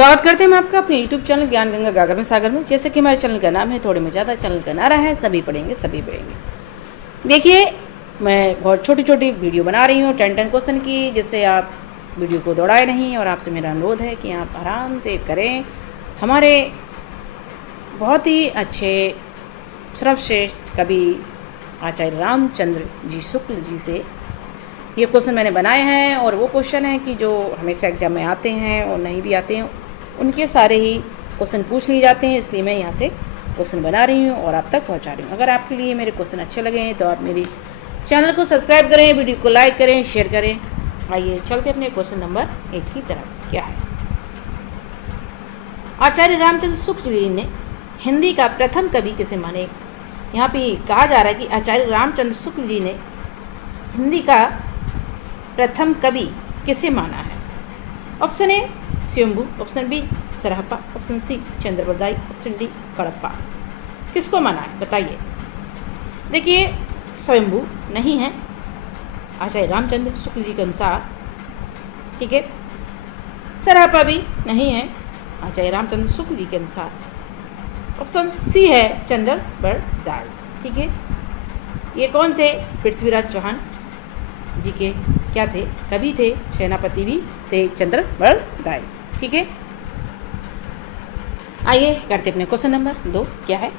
स्वागत करते हैं हम आपका अपने YouTube चैनल ज्ञान गंगा गागर में सागर में। जैसे कि हमारे चैनल का नाम है थोड़े में ज़्यादा, चैनल का नारा है सभी पढ़ेंगे सभी पढ़ेंगे। देखिए, मैं बहुत छोटी छोटी वीडियो बना रही हूँ 10 क्वेश्चन की, जिससे आप वीडियो को दौड़ाए नहीं। और आपसे मेरा अनुरोध है कि आप आराम से करें। हमारे बहुत ही अच्छे सर्वश्रेष्ठ कवि आचार्य रामचंद्र जी शुक्ल जी से ये क्वेश्चन मैंने बनाए हैं। और वो क्वेश्चन है कि जो हमेशा एग्जाम में आते हैं और नहीं भी आते हैं, उनके सारे ही क्वेश्चन पूछ लिए जाते हैं। इसलिए मैं यहाँ से क्वेश्चन बना रही हूँ और आप तक पहुँचा रही हूँ। अगर आपके लिए मेरे क्वेश्चन अच्छे लगे हैं तो आप मेरी चैनल को सब्सक्राइब करें, वीडियो को लाइक करें, शेयर करें। आइए चलते अपने क्वेश्चन नंबर 1 की तरफ। क्या है? आचार्य रामचंद्र शुक्ल जी ने हिंदी का प्रथम कवि किसे माने? यहाँ पे कहा जा रहा है कि आचार्य रामचंद्र शुक्ल जी ने हिंदी का प्रथम कवि किसे माना है? Option A Swayambhu, option B Sarahapa, option C Chandrapradayi, option D Kadappa. किसको माना है बताइए? देखिए, स्वयंभू नहीं है आचार्य रामचंद्र शुक्ल जी के अनुसार, ठीक है। सरहप्पा भी नहीं है आचार्य रामचंद्र शुक्ल जी के अनुसार। ऑप्शन सी है चंद्रप्रदायी, ठीक है। ये कौन थे? पृथ्वीराज चौहान जी के क्या थे? कवि थे, सेनापति भी थे, चंद्रप्रदायी, ठीक है। आइए करते अपने क्वेश्चन नंबर 2। क्या है?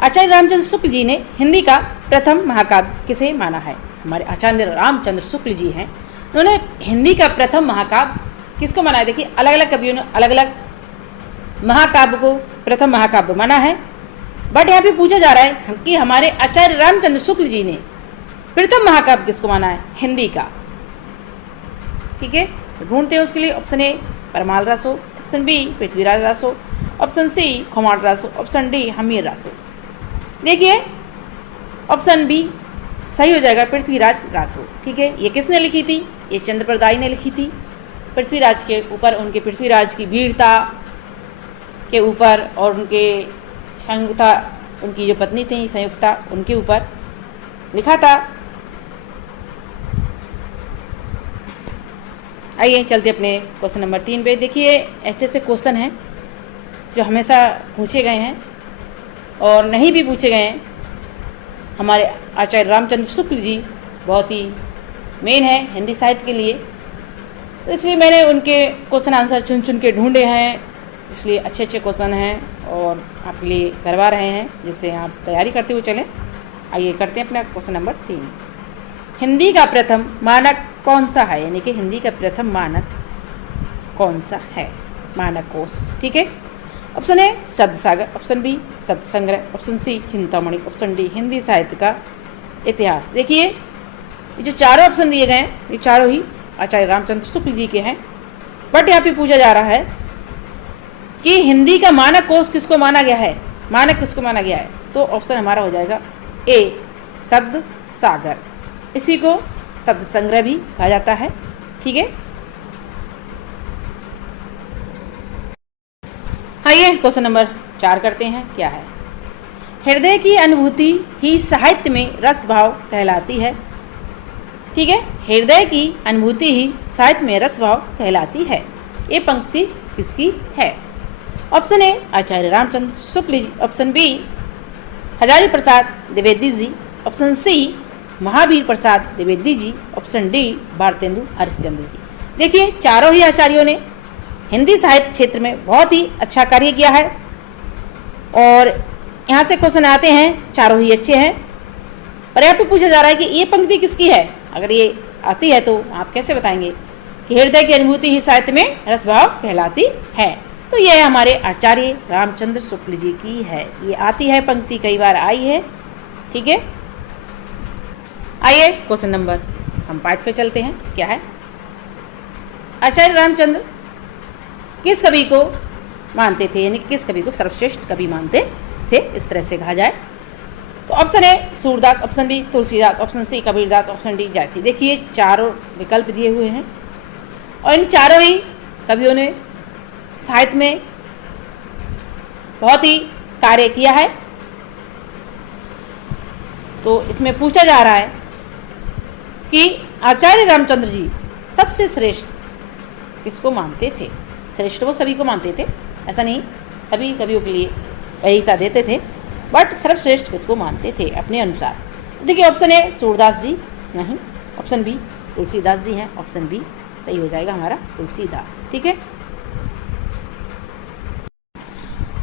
आचार्य रामचंद्र शुक्ल जी ने हिंदी का प्रथम महाकाव्य किसे माना है? हमारे आचार्य रामचंद्र शुक्ल जी हैं, उन्होंने हिंदी का प्रथम महाकाव्य किसको माना है? देखिए, अलग अलग कवियों ने अलग अलग महाकाव्य को प्रथम महाकाव्य माना है। बट यहाँ पे पूछा जा रहा है कि हमारे आचार्य रामचंद्र शुक्ल जी ने प्रथम महाकाव्य किसको माना है? हिंदी का, ठीक है। ढूंढते हैं उसके लिए। Option A Parmal Raso, option B Prithviraj Raso, option C Khuman Raso, option D Hammir Raso. देखिए, ऑप्शन बी सही हो जाएगा, पृथ्वीराज रासो, ठीक है। ये किसने लिखी थी? ये चंद्रप्रदायी ने लिखी थी। पृथ्वीराज के ऊपर, उनके पृथ्वीराज की वीरता के ऊपर और उनके संयुक्ता, उनकी जो पत्नी थी संयुक्ता, उनके ऊपर लिखा था। आइए चलते अपने क्वेश्चन नंबर 3 पे। देखिए, ऐसे क्वेश्चन हैं जो हमेशा पूछे गए हैं और नहीं भी पूछे गए हैं। हमारे आचार्य रामचंद्र शुक्ल जी बहुत ही मेन है हिंदी साहित्य के लिए, तो इसलिए मैंने उनके क्वेश्चन आंसर चुन चुन के ढूंढे हैं। इसलिए अच्छे अच्छे क्वेश्चन हैं और आपके लिए करवा रहे हैं, जिससे आप तैयारी करते हुए चलें। आइए करते हैं अपना क्वेश्चन नंबर 3। हिंदी का प्रथम मानक कौन सा है? यानी कि हिंदी का प्रथम मानक कौन सा है? मानक कोश, ठीक है। ऑप्शन ए शब्द सागर, option B Shabd Sangrah, option C Chintamani, option D Hindi Sahitya का इतिहास। देखिए, ये जो चारों ऑप्शन दिए गए हैं, ये चारों ही आचार्य रामचंद्र शुक्ल जी के हैं। बट यहाँ पे पूछा जा रहा है कि हिंदी का मानक कोश किसको माना गया है? मानक किसको माना गया है? तो ऑप्शन हमारा हो जाएगा ए शब्द सागर। इसी को शब्द संग्रह भी कहा जाता है, ठीक है। आइए क्वेश्चन नंबर 4 करते हैं। क्या है? हृदय की अनुभूति ही साहित्य में रस भाव कहलाती है, ठीक है। हृदय की अनुभूति ही साहित्य में रस भाव कहलाती है। ये पंक्ति किसकी है? Option A Acharya Ramchandra Shukla ji, option B Hazari Prasad Dwivedi ji, option C Mahavir Prasad Dwivedi ji, option D Bharatendu Harishchandra ji. देखिए, चारों ही आचार्यों ने हिंदी साहित्य क्षेत्र में बहुत ही अच्छा कार्य किया है और यहाँ से क्वेश्चन आते हैं, चारों ही अच्छे हैं। और यहाँ पे पूछा जा रहा है कि ये पंक्ति किसकी है? अगर ये आती है तो आप कैसे बताएंगे कि हृदय की अनुभूति ही साहित्य में रसभाव कहलाती है? तो यह हमारे आचार्य रामचंद्र शुक्ल जी की है। ये आती है पंक्ति, कई बार आई है, ठीक है। आइए क्वेश्चन नंबर हम 5 पे चलते हैं। क्या है? आचार्य रामचंद्र किस कवि को मानते थे? यानी कि किस कवि को सर्वश्रेष्ठ कवि मानते थे, इस तरह से कहा जाए तो option A Surdas, option B Tulsidas, option C Kabirdas, option D Jayasi. देखिए, चारों विकल्प दिए हुए हैं और इन चारों ही कवियों ने साहित्य में बहुत ही कार्य किया है। तो इसमें पूछा जा रहा है कि आचार्य रामचंद्र जी सबसे श्रेष्ठ किसको मानते थे? श्रेष्ठ वो सभी को मानते थे, ऐसा नहीं सभी कवियों के लिए वरीयता देते थे, बट सर्वश्रेष्ठ किसको मानते थे अपने अनुसार। तो देखिए ऑप्शन ए सूरदास जी नहीं, ऑप्शन बी तुलसीदास जी हैं, ऑप्शन बी सही हो जाएगा हमारा तुलसीदास। ठीक है,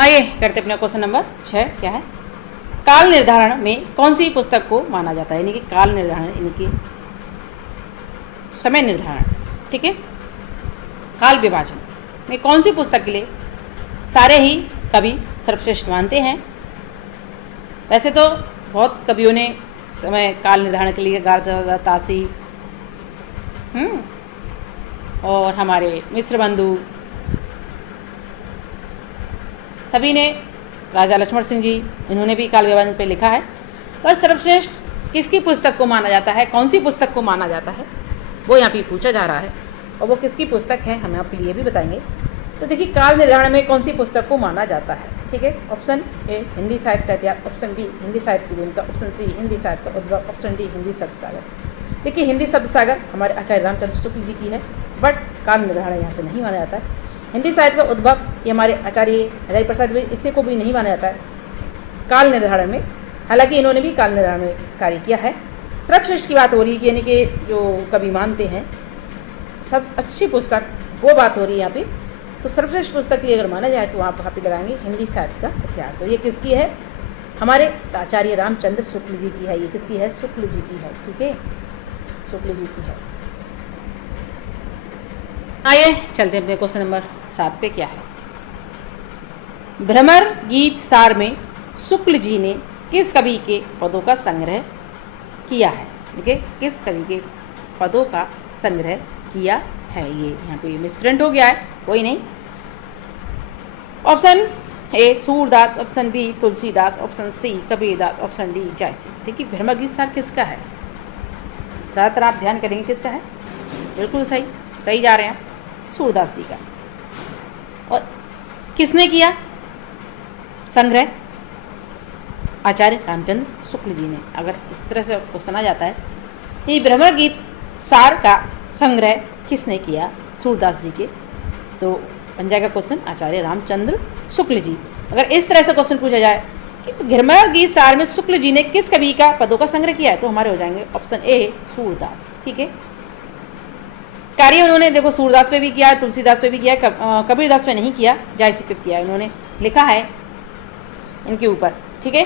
आइए करते अपना क्वेश्चन नंबर 6 क्या है, काल निर्धारण में कौन सी पुस्तक को माना जाता है, यानी कि काल निर्धारण यानी कि समय निर्धारण, ठीक है, काल विभाजन में कौन सी पुस्तक के लिए सारे ही कवि सर्वश्रेष्ठ मानते हैं। वैसे तो बहुत कवियों ने समय काल निर्धारण के लिए गार्जर तासी और हमारे मिश्र बंधु सभी ने, राजा लक्ष्मण सिंह जी, इन्होंने भी काल विभाजन पे लिखा है। पर सर्वश्रेष्ठ किसकी पुस्तक को माना जाता है, कौन सी पुस्तक को माना जाता है, वो यहाँ पे पूछा जा रहा है और वो किसकी पुस्तक है हम आपके लिए भी बताएंगे। तो देखिए काल निर्धारण में कौन सी पुस्तक को माना जाता है, ठीक है, ऑप्शन ए हिंदी साहित्य का इतिहास, ऑप्शन बी हिंदी साहित्य की भूमिका, ऑप्शन सी हिंदी साहित्य का उद्भव, ऑप्शन डी हिंदी शब्द सागर। देखिए हिंदी शब्द सागर हमारे आचार्य रामचंद्र शुक्ल जी की है, बट काल निर्धारण यहाँ से नहीं माना जाता है। हिंदी साहित्य का उद्भव ये हमारे आचार्य हजारी प्रसाद, इसे को भी नहीं माना जाता है काल निर्धारण में, हालांकि इन्होंने भी काल निर्धारण में कार्य किया है। सर्वश्रेष्ठ की बात हो रही है, यानी कि जो कवि मानते हैं सब अच्छी पुस्तक, वो बात हो रही है यहाँ पे। तो सर्वश्रेष्ठ पुस्तक के लिए अगर माना जाए तो आप वहाँ पे लगाएंगे हिंदी साहित्य का इतिहास। ये किसकी है, हमारे आचार्य रामचंद्र शुक्ल जी की है। ये किसकी है, शुक्ल जी की है, ठीक है, शुक्ल जी की है। आइए चलते हैं अपने क्वेश्चन नंबर 7 पे क्या है, भ्रमर गीत सार में शुक्ल जी ने किस कवि के पदों का संग्रह किया है। देखिए किस कवि के पदों का संग्रह किया है, ये यहाँ पे मिसप्रिंट हो गया है, कोई नहीं। Option A Surdas, option B Tulsidas, option C Kabirdas, option D Jayasi. देखिए भ्रमर गीत सार किसका है, ज़्यादातर आप ध्यान करेंगे किसका है, बिल्कुल सही, सही जा रहे हैं, सूरदास जी का। और किसने किया संग्रह, आचार्य रामचंद्र शुक्ल जी ने। अगर इस तरह से क्वेश्चन आ जाता है ये भ्रमर गीत सार का संग्रह किसने किया, सूरदास जी के, तो बन जाएगा क्वेश्चन आचार्य रामचंद्र शुक्ल जी। अगर इस तरह से क्वेश्चन पूछा जाए कि भ्रमर गीत सार में शुक्ल जी ने किस कवि का पदों का संग्रह किया है, तो हमारे हो जाएंगे ऑप्शन ए सूरदास, ठीक है। कार्य उन्होंने देखो सूरदास पे भी किया है, तुलसीदास पे भी किया है, कबीरदास पे नहीं किया, जायसी पे किया है, उन्होंने लिखा है इनके ऊपर, ठीक है।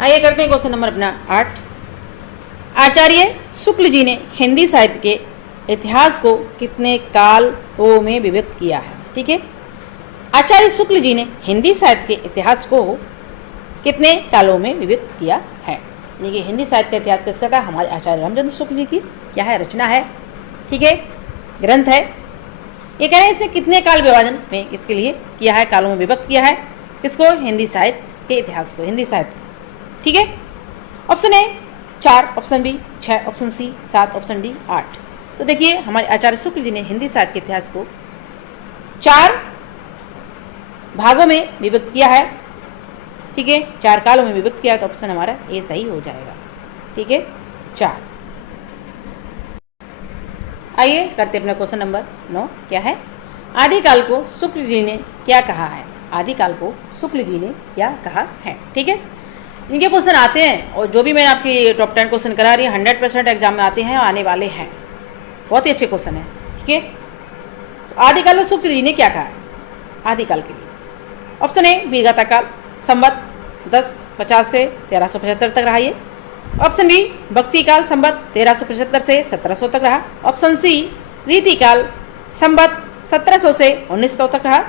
आइए करते हैं क्वेश्चन नंबर अपना 8, आचार्य शुक्ल जी ने हिंदी साहित्य के इतिहास को कितने कालों में विभक्त किया है, ठीक है। आचार्य शुक्ल जी ने हिंदी साहित्य के इतिहास को कितने कालों में विभक्त किया है। देखिए हिंदी साहित्य का इतिहास किसका था, हमारे आचार्य रामचंद्र शुक्ल जी की क्या है, रचना है, ठीक है, ग्रंथ है। ये कह रहे हैं इसने कितने काल विभाजन में इसके लिए किया है, कालों में विभक्त किया है किसको, हिंदी साहित्य के इतिहास को, हिंदी साहित्य, ठीक है। Option A 4, option B 6, option C 7, option D 8। तो देखिए हमारे आचार्य शुक्ल जी ने हिंदी साहित्य के इतिहास को 4 भागों में विभक्त किया है, ठीक है, 4 कालों में विभक्त किया है, तो ऑप्शन हमारा ए सही हो जाएगा, ठीक है, 4। आइए करते अपना क्वेश्चन नंबर 9 क्या है, आदिकाल को शुक्ल जी ने क्या कहा है, आदिकाल को शुक्ल जी ने क्या कहा है, ठीक है। इनके क्वेश्चन आते हैं और जो भी मैंने आपकी टॉप 10 क्वेश्चन करा रही है 100% एग्जाम में आते हैं और आने वाले हैं, बहुत ही अच्छे क्वेश्चन है, ठीक है। तो आदिकाल को शुक्ल जी ने क्या कहा है आदिकाल के लिए, ऑप्शन ए वीरगाथा काल, संवत 1050 से 1375 तक रहा ये, ऑप्शन बी भक्ति काल, संवत 1375 से 1700 तक रहा, ऑप्शन सी रीति काल, संवत 1700 से 1900 तक रहा,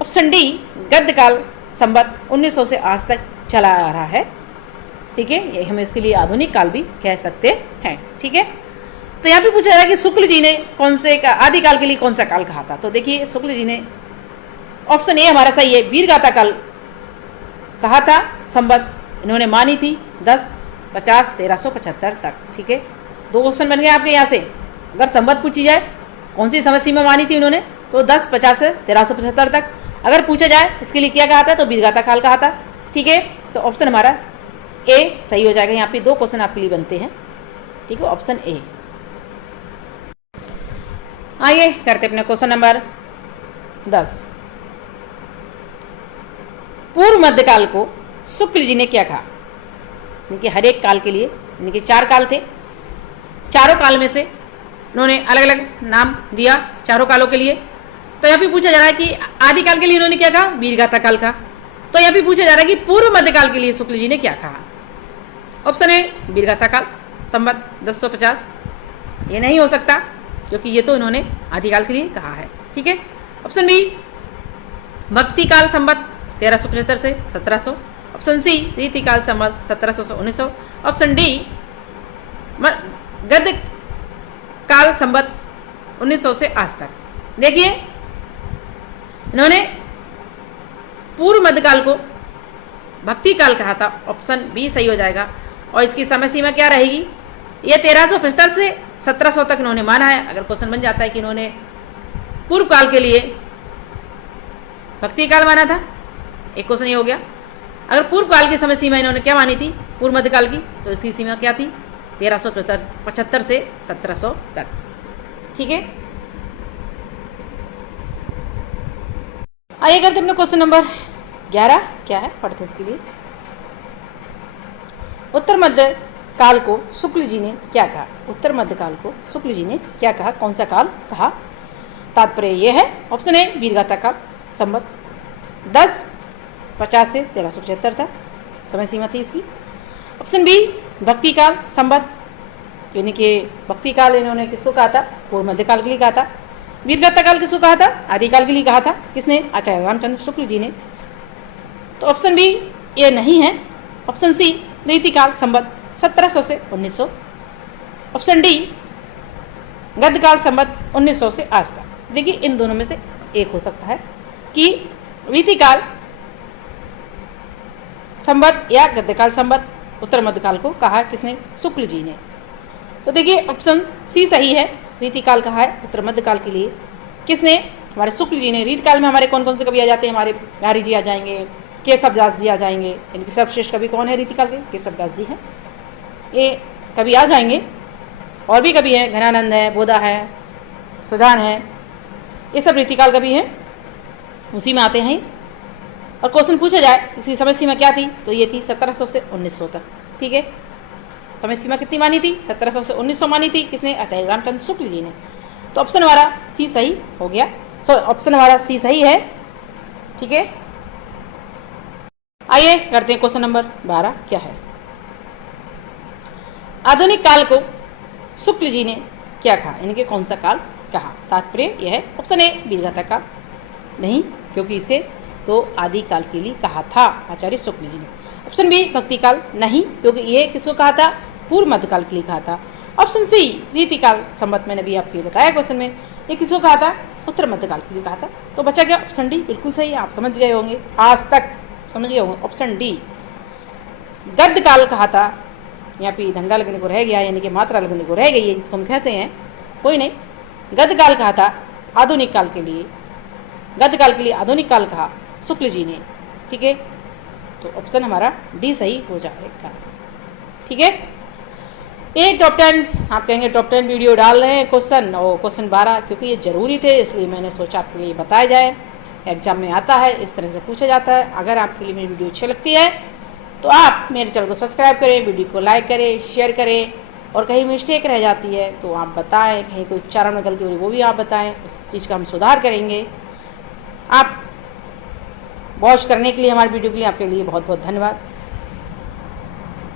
ऑप्शन डी गद्य काल, संवत 1900 से आज तक चला आ रहा है, ठीक है। ये हम इसके लिए आधुनिक काल भी कह सकते हैं, ठीक है। तो यहाँ पे पूछा जाएगा कि शुक्ल जी ने कौन से आदिकाल के लिए कौन सा काल कहा था, तो देखिए शुक्ल जी ने ऑप्शन ए हमारा सही है, वीरगाथा काल कहा था, संवत इन्होंने मानी थी 1050 1375 तक, ठीक है। 2 क्वेश्चन बन गए आपके यहाँ से। अगर संवत पूछी जाए कौन सी समय सीमा मानी थी उन्होंने, तो 1050 से 1375 तक। अगर पूछा जाए इसके लिए क्या कहा था, तो वीरगाथा काल कहा था, ठीक है। तो ऑप्शन हमारा ए सही हो जाएगा। यहाँ पे 2 क्वेश्चन आपके लिए बनते हैं, ठीक है, ऑप्शन ए। आइए करते अपने क्वेश्चन नंबर 10। पूर्व मध्यकाल को शुक्ल जी ने क्या कहा? यानी कि हर एक काल के लिए, यानी कि 4 काल थे, चारों काल में से उन्होंने अलग अलग नाम दिया चारों कालों के लिए। तो यहाँ पे पूछा जा रहा है कि आदिकाल के लिए उन्होंने क्या कहा? वीरगाथा काल का। तो यहाँ पे पूछा जा रहा है कि पूर्व मध्यकाल के लिए शुक्ल जी ने क्या कहा? ऑप्शन ए वीरगाथा काल संवत 1050, ये नहीं हो सकता क्योंकि ये तो इन्होंने आदिकाल के लिए कहा है। ठीक है। ऑप्शन बी भक्ति काल संवत 1375 से 1700। ऑप्शन सी रीतिकाल संवत 1700 से 1900। ऑप्शन डी गद्य काल संवत 1900 से आज तक। देखिए इन्होंने पूर्व मध्यकाल को भक्ति काल कहा था, ऑप्शन बी सही हो जाएगा। और इसकी समय सीमा क्या रहेगी? ये 1375 से 1700 तक इन्होंने माना है। अगर क्वेश्चन बन जाता है कि इन्होंने पूर्व काल के लिए भक्ति काल माना था, एक क्वेश्चन ये हो गया। अगर पूर्व काल की समय सीमा इन्होंने क्या मानी थी पूर्व मध्यकाल की, तो इसकी सीमा क्या थी? 1375 से 1700 तक। ठीक है। आइए करते अपने क्वेश्चन नंबर 11। क्या है पढ़ते इसके लिए। उत्तर मध्य काल को शुक्ल जी ने क्या कहा? उत्तर मध्य काल को शुक्ल जी ने क्या कहा? कौन सा काल कहा? तात्पर्य यह है ऑप्शन ए वीरगाथा काल संवत 1050 से 1375 तक समय सीमा थी इसकी। ऑप्शन बी भक्ति काल संवत, यानी कि भक्ति काल इन्होंने किसको कहा था? पूर्व मध्य काल के लिए कहा था। वीरगाथा काल किसको कहा था? आदिकाल के लिए कहा था। किसने? आचार्य रामचंद्र शुक्ल जी ने। तो ऑप्शन बी ये नहीं है। ऑप्शन सी रीतिकाल संवत 1700 से 1900। ऑप्शन डी गद्यकाल संवत 1900 से आज तक। देखिए इन दोनों में से एक हो सकता है कि रीतिकाल संवत या गद्यकाल संवत उत्तर मध्यकाल को कहा किसने? शुक्ल जी ने। तो देखिए ऑप्शन सी सही है, रीतिकाल कहा है उत्तर मध्यकाल के लिए। किसने? हमारे शुक्ल जी ने। रीतिकाल में हमारे कौन कौन से कवि आ जाते हैं? हमारे बिहारी जी आ जाएंगे, केशवदास जी आ जाएंगे। इनके सर्वश्रेष्ठ कवि कौन है रीतिकाल के? केशवदास जी हैं। ये कवि आ जाएंगे। और भी कवि हैं, घनानंद है, बोधा है, सुजान है, ये सब रीतिकाल कवि हैं, उसी में आते हैं। और क्वेश्चन पूछा जाए इसी समय सीमा क्या थी, तो ये थी 1700 से 1900 तक। ठीक है। समय सीमा कितनी मानी थी? 1700 से 1900 मानी थी। किसने? आचार्य रामचंद्र शुक्ल जी ने। तो ऑप्शन हमारा सी सही हो गया। ऑप्शन हमारा सी सही है। ठीक है। आइए करते हैं क्वेश्चन नंबर 12। क्या है? आधुनिक काल को शुक्ल जी ने क्या कहा? इनके कौन सा काल कहा? तात्पर्य यह है ऑप्शन ए वीरगाथा काल नहीं, क्योंकि इसे तो आदि काल के लिए कहा था आचार्य शुक्ल जी ने। ऑप्शन बी भक्ति काल नहीं, क्योंकि ये किसको कहा था? पूर्व मध्यकाल के लिए कहा था। ऑप्शन सी रीतिकाल संवत, मैंने भी आपको बताया क्वेश्चन में, ये किसको कहा था? उत्तर मध्यकाल के लिए कहा था। तो बचा गया ऑप्शन डी, बिल्कुल सही है, आप समझ गए होंगे, आज तक समझ गए होंगे। ऑप्शन डी गद्य काल कहा था। यहाँ पे धंधा लगने को रह गया, यानी कि मात्रा लगने को रह गई है, जिसको हम कहते हैं, कोई नहीं। गद्य काल कहा था आधुनिक काल के लिए, गद्य काल के लिए आधुनिक काल कहा शुक्ल जी ने। ठीक है। तो ऑप्शन हमारा डी सही हो जाएगा। ठीक है। ये टॉप 10, आप कहेंगे टॉप 10 वीडियो डाल रहे हैं क्वेश्चन, और क्वेश्चन 12 क्योंकि ये ज़रूरी थे, इसलिए मैंने सोचा आपके लिए बताया जाए। एग्जाम में आता है, इस तरह से पूछा जाता है। अगर आपके लिए मेरी वीडियो अच्छी लगती है तो आप मेरे चैनल को सब्सक्राइब करें, वीडियो को लाइक करें, शेयर करें, और कहीं मिस्टेक रह जाती है तो आप बताएं, कहीं कोई उच्चारण में गलती हो रही वो भी आप बताएं, उस चीज़ का हम सुधार करेंगे। आप वॉच करने के लिए, हमारी वीडियो के लिए आपके लिए बहुत बहुत धन्यवाद।